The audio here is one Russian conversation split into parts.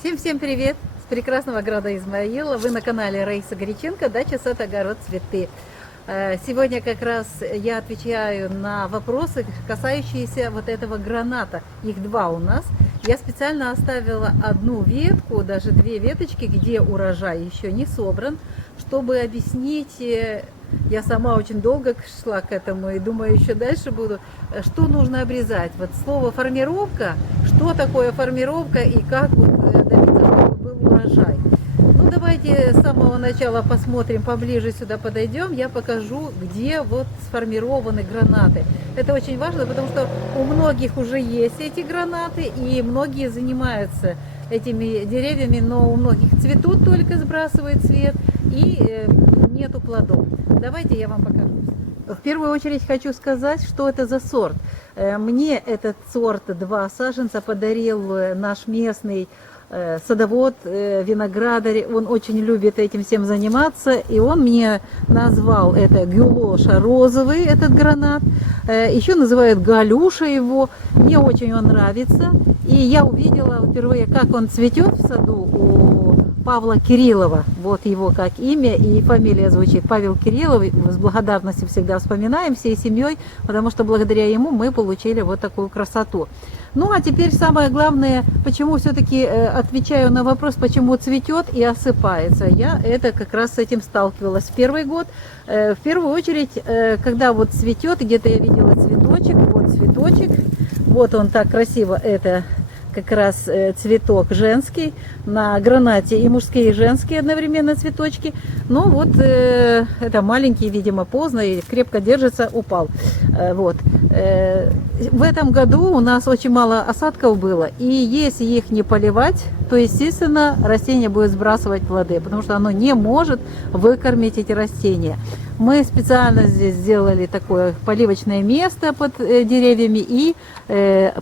Всем привет! С прекрасного города Измаила. Вы на канале Раиса Горяченко, дача, сад, огород, цветы. Сегодня как раз я отвечаю на вопросы, касающиеся вот этого граната. Их два у нас. Я специально оставила одну ветку, даже две веточки, где урожай еще не собран, чтобы объяснить. Я сама очень долго шла к этому и думаю, еще дальше буду, что нужно обрезать. Вот слово формировка, что такое формировка и как вот добиться, чтобы был урожай. Ну давайте с самого начала посмотрим, поближе сюда подойдем, я покажу, где вот сформированы гранаты. Это очень важно, потому что у многих уже есть эти гранаты, и многие занимаются этими деревьями, но у многих цветут, только сбрасывает цвет, и нету плодов. Давайте я вам покажу. В первую очередь хочу сказать, что это за сорт. Мне этот сорт 2 саженца подарил наш местный садовод, виноградарь. Он очень любит этим всем заниматься, и он мне назвал это гюлоша розовый, этот гранат. Еще называют галюша его. Мне очень он нравится. И я увидела впервые, как он цветет в саду у Павла Кириллова. Вот его как имя и фамилия звучит. Павел Кириллов. С благодарностью всегда вспоминаем всей семьей, потому что благодаря ему мы получили вот такую красоту. Ну а теперь самое главное, почему все-таки отвечаю на вопрос, почему цветет и осыпается. Я это как раз с этим сталкивалась в первый год. В первую очередь, когда вот цветет, где-то я видела цветочек, вот он так красиво, это как раз цветок женский, на гранате и мужские, и женские одновременно цветочки. Но вот это маленький, видимо, поздно и крепко держится, упал. Вот. В этом году у нас очень мало осадков было, и если их не поливать, то, естественно, растение будет сбрасывать плоды, потому что оно не может выкормить эти растения. Мы специально здесь сделали такое поливочное место под деревьями и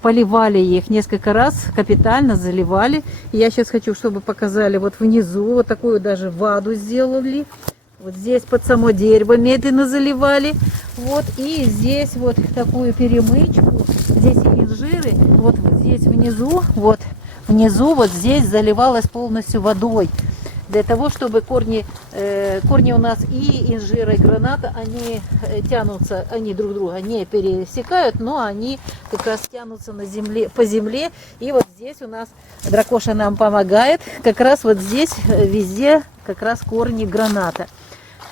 поливали их несколько раз, капитально заливали. И я сейчас хочу, чтобы показали вот внизу, вот такую даже ваду сделали. Вот здесь под само дерево медленно заливали. Вот, и здесь вот такую перемычку, здесь и инжиры, вот здесь внизу вот здесь заливалось полностью водой. Для того, чтобы корни у нас и инжира, и граната, они тянутся, они друг друга не пересекают, но они как раз тянутся на земле, по земле. И вот здесь у нас дракоша нам помогает, как раз вот здесь везде как раз корни граната.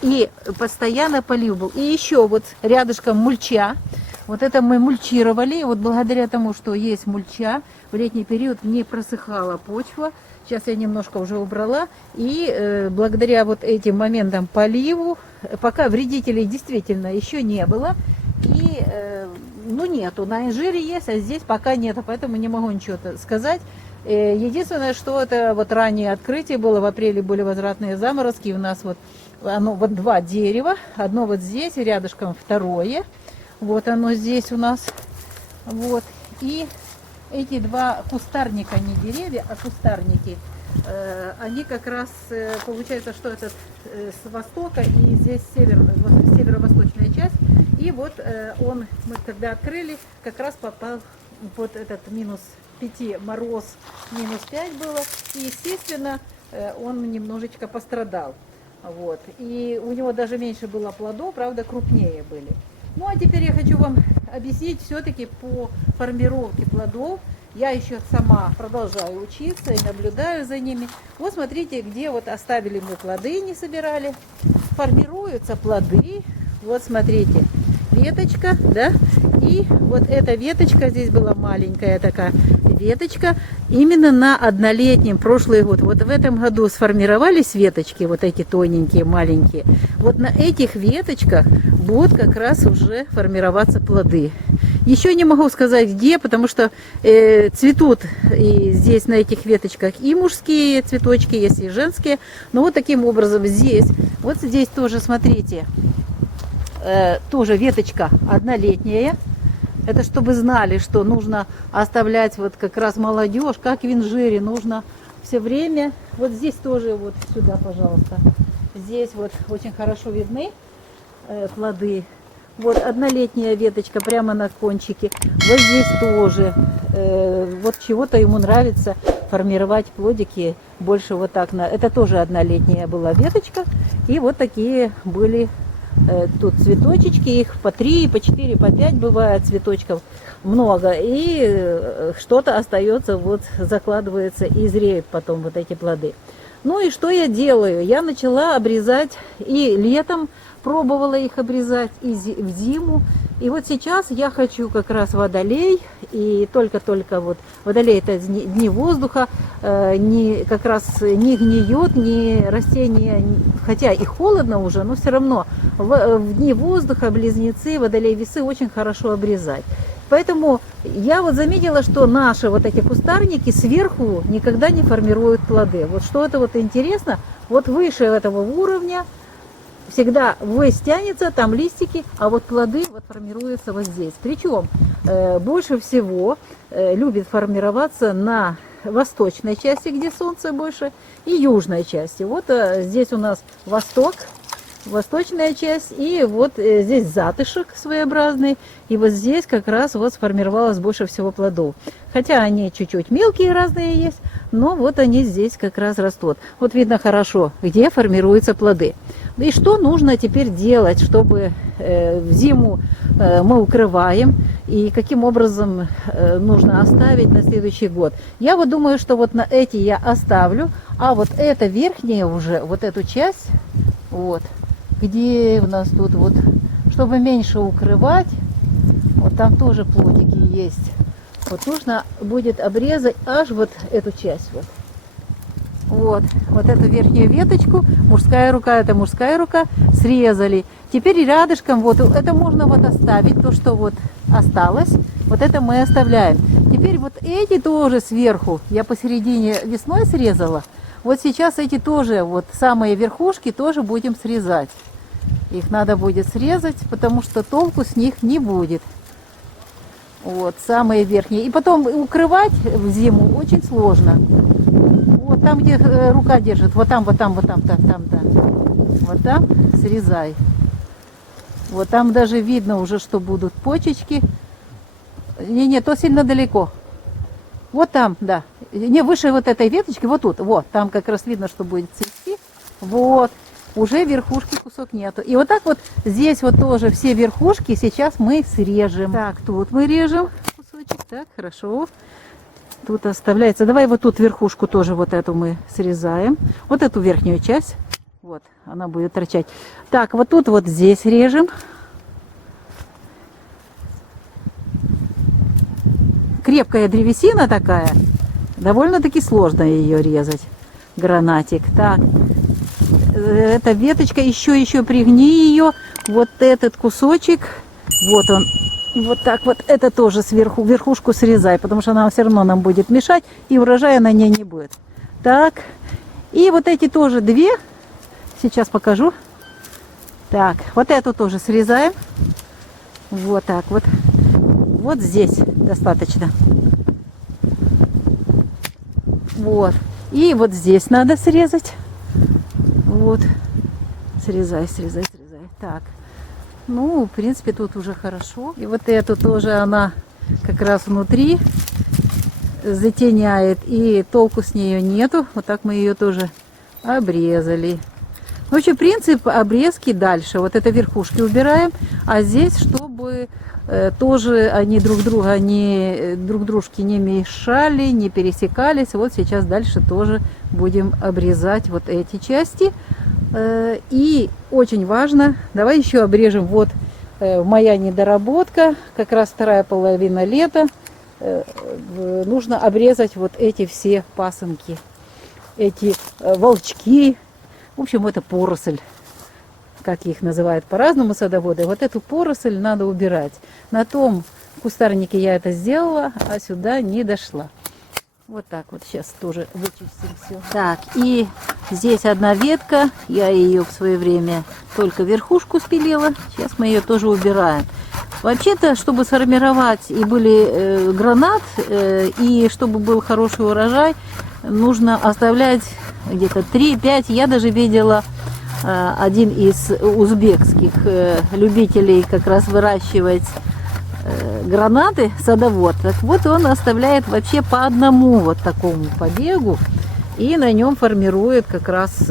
И постоянно полив был. И еще вот рядышком мульча. Вот это мы мульчировали. Вот благодаря тому, что есть мульча, в летний период не просыхала почва. Сейчас я немножко уже убрала. И благодаря вот этим моментам поливу, пока вредителей действительно еще не было. И ну нету, на инжире есть, а здесь пока нету, поэтому не могу ничего сказать. Единственное, что это вот раннее открытие было, в апреле были возвратные заморозки. У нас вот оно вот 2 дерева, одно вот здесь, рядышком второе. Вот оно здесь у нас. Вот. И эти 2 кустарника, не деревья, а кустарники, они как раз, получается, что это с востока, и здесь северо-восточная часть. И вот мы когда открыли, как раз попал под этот -5 мороз, -5 было. И, естественно, он немножечко пострадал. Вот. И у него даже меньше было плодов, правда, крупнее были. Ну, а теперь я хочу вам объяснить все-таки по формировке плодов. Я еще сама продолжаю учиться и наблюдаю за ними. Вот смотрите, где вот оставили мы плоды, не собирали. Формируются плоды. Вот смотрите, веточка, да, и вот эта веточка, здесь была маленькая такая веточка, именно на однолетнем прошлый год. Вот в этом году сформировались веточки, вот эти тоненькие, маленькие. Вот на этих веточках будут как раз уже формироваться плоды. Еще не могу сказать где, потому что цветут и здесь на этих веточках и мужские цветочки, есть и женские. Но вот таким образом здесь, вот здесь тоже, смотрите, тоже веточка однолетняя. Это чтобы знали, что нужно оставлять вот как раз молодежь, как в инжире, нужно все время. Вот здесь тоже, вот сюда, пожалуйста. Здесь вот очень хорошо видны плоды. Вот однолетняя веточка прямо на кончике. Вот здесь тоже. Вот чего-то ему нравится формировать плодики больше вот так. Это тоже однолетняя была веточка. И вот такие были тут цветочечки. Их по 3, по 4, по 5 бывает цветочков. Много. И что-то остается, вот закладывается и зреют потом вот эти плоды. Ну и что я делаю? Я начала обрезать и летом пробовала их обрезать, и в зиму. И вот сейчас я хочу как раз водолей, и только-только вот водолей — это дни воздуха, как раз не гниет, не растение, хотя и холодно уже, но все равно в дни воздуха близнецы, водолей, весы очень хорошо обрезать. Поэтому я вот заметила, что наши вот эти кустарники сверху никогда не формируют плоды. Вот что это вот интересно, вот выше этого уровня всегда ввысь тянется, там листики, а вот плоды вот формируются вот здесь. Причем больше всего любит формироваться на восточной части, где солнце больше, и южной части. Вот здесь у нас восток, восточная часть, и вот здесь затышек своеобразный, и вот здесь как раз вот сформировалось больше всего плодов. Хотя они чуть-чуть мелкие разные есть, но вот они здесь как раз растут. Вот видно хорошо, где формируются плоды. И что нужно теперь делать, чтобы в зиму мы укрываем, и каким образом нужно оставить на следующий год. Я вот думаю, что вот на эти я оставлю, а вот это верхнее уже, вот эту часть, вот, где у нас тут вот, чтобы меньше укрывать, вот там тоже плодики есть. Вот нужно будет обрезать аж вот эту часть вот. Вот эту верхнюю веточку, мужская рука, это мужская рука, срезали. Теперь рядышком, вот это можно вот оставить, то, что вот осталось, вот это мы оставляем. Теперь вот эти тоже сверху, я посередине весной срезала, вот сейчас эти тоже, вот самые верхушки тоже будем срезать. Их надо будет срезать, потому что толку с них не будет. Вот, самые верхние. И потом укрывать в зиму очень сложно. Вот там, где рука держит, вот там, да. Вот там срезай. Вот там даже видно уже, что будут почечки. Не, то сильно далеко. Вот там, да. Не, выше вот этой веточки, вот тут. Вот, там как раз видно, что будет цвести. Вот. Уже верхушки кусок нету. И вот так вот здесь вот тоже все верхушки сейчас мы срежем. Так, тут мы режем кусочек. Так, хорошо. Тут оставляется. Давай вот тут верхушку тоже вот эту мы срезаем. Вот эту верхнюю часть. Вот, она будет торчать. Так, вот тут вот здесь режем. Крепкая древесина такая. Довольно-таки сложно ее резать. Гранатик. Так. Эта веточка, еще пригни ее. Вот этот кусочек. Вот он. Вот так вот, это тоже сверху, верхушку срезай, потому что она все равно нам будет мешать, и урожая на ней не будет. Так, и вот эти тоже две, сейчас покажу. Так, вот эту тоже срезаем. Вот так вот. Вот здесь достаточно. Вот. И вот здесь надо срезать. Вот. Срезай. Так. Ну, в принципе, тут уже хорошо. И вот эту тоже она как раз внутри затеняет, и толку с нее нету. Вот так мы ее тоже обрезали. В общем, принцип обрезки дальше. Вот это верхушки убираем, а здесь, чтобы тоже они друг дружке не мешали, не пересекались. Вот сейчас дальше тоже будем обрезать вот эти части. И очень важно, давай еще обрежем, вот моя недоработка, как раз вторая половина лета, нужно обрезать вот эти все пасынки, эти волчки, в общем, это поросль, как их называют по-разному садоводы, вот эту поросль надо убирать. На том кустарнике я это сделала, а сюда не дошла. Вот так вот сейчас тоже вычистим все. Так, и здесь одна ветка, я ее в свое время только верхушку спилила, сейчас мы ее тоже убираем. Вообще-то, чтобы сформировать и были гранат, и чтобы был хороший урожай, нужно оставлять где-то 3-5, я даже видела один из узбекских любителей как раз выращивать гранаты, садовод. Так вот, он оставляет вообще по одному вот такому побегу и на нем формирует как раз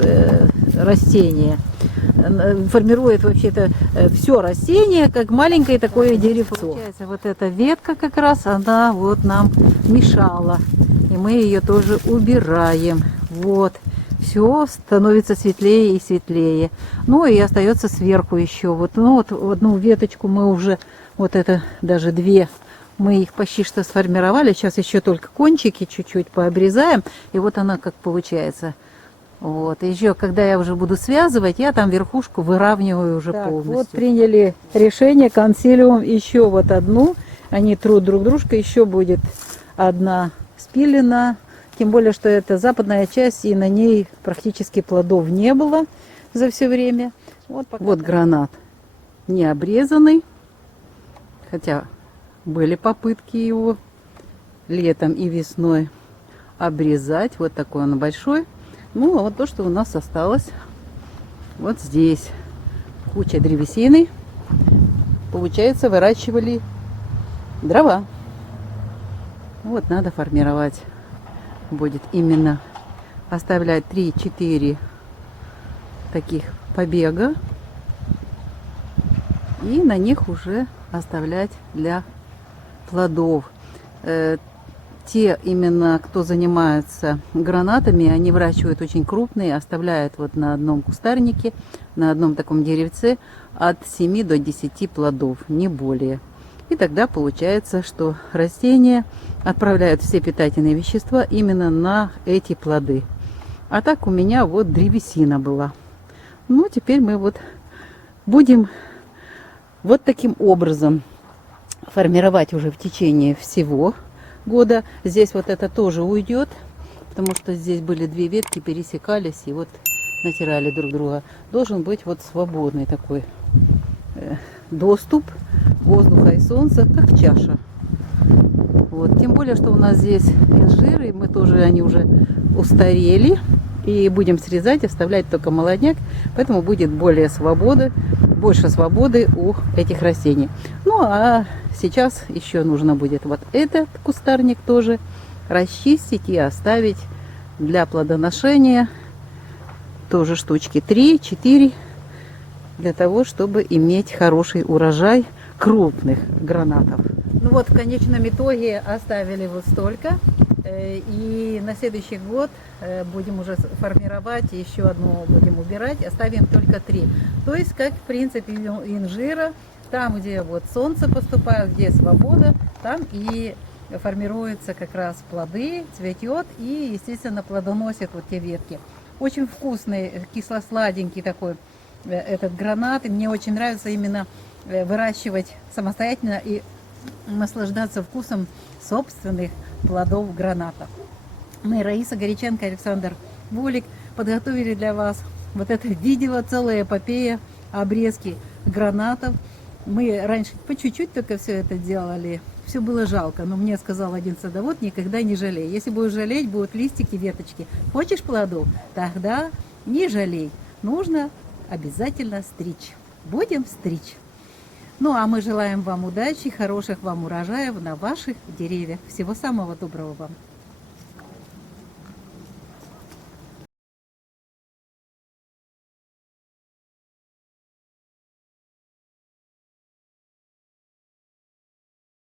растение. Формирует вообще-то все растение, как маленькое такое деревцо. Получается, вот эта ветка как раз, она вот нам мешала. И мы ее тоже убираем. Вот. Все становится светлее и светлее. Ну и остается сверху еще. Вот, ну вот одну веточку мы уже, вот это даже две, мы их почти что сформировали. Сейчас еще только кончики чуть-чуть пообрезаем. И вот она как получается. Вот. И еще, когда я уже буду связывать, я там верхушку выравниваю уже так, полностью. Вот приняли решение, консилиум, еще вот одну. Они трут друг дружка, еще будет одна спилена. Тем более, что это западная часть, и на ней практически плодов не было за все время. Вот, вот гранат не обрезанный, хотя были попытки его летом и весной обрезать. Вот такой он большой. Ну, а вот то, что у нас осталось вот здесь. Куча древесины. Получается, выращивали дрова. Вот надо формировать. Будет именно оставлять 3-4 таких побега. И на них уже оставлять для плодов. Те именно, кто занимается гранатами, они выращивают очень крупные, оставляют вот на одном кустарнике, на одном таком деревце от 7 до 10 плодов, не более. И тогда получается, что растения отправляют все питательные вещества именно на эти плоды. А так у меня вот древесина была. Ну, теперь мы вот будем вот таким образом формировать уже в течение всего года. Здесь вот это тоже уйдет, потому что здесь были две ветки, пересекались и вот натирали друг друга. Должен быть вот свободный такой доступ воздуха и солнца, как чаша. Вот. Тем более, что у нас здесь инжиры, мы тоже, они уже устарели, и будем срезать, оставлять только молодняк, поэтому будет больше свободы у этих растений. Ну, а сейчас еще нужно будет вот этот кустарник тоже расчистить и оставить для плодоношения тоже штучки 3-4, для того, чтобы иметь хороший урожай крупных гранатов. Ну вот, в конечном итоге оставили вот столько. И на следующий год будем уже формировать, еще одну будем убирать, оставим только 3. То есть, как в принципе инжира, там, где вот солнце поступает, где свобода, там и формируются как раз плоды, цветет и, естественно, плодоносят вот те ветки. Очень вкусный, кисло-сладенький такой этот гранат. И мне очень нравится именно выращивать самостоятельно и наслаждаться вкусом собственных плодов граната. Мы, Раиса Горяченко, Александр Волик, подготовили для вас вот это видео, целая эпопея, обрезки гранатов. Мы раньше по чуть-чуть только все это делали. Все было жалко, но мне сказал один садовод: никогда не жалей. Если будешь жалеть, будут листики, веточки. Хочешь плодов? Тогда не жалей. Нужно обязательно стричь. Будем стричь. Ну, а мы желаем вам удачи, хороших вам урожаев на ваших деревьях. Всего самого доброго вам.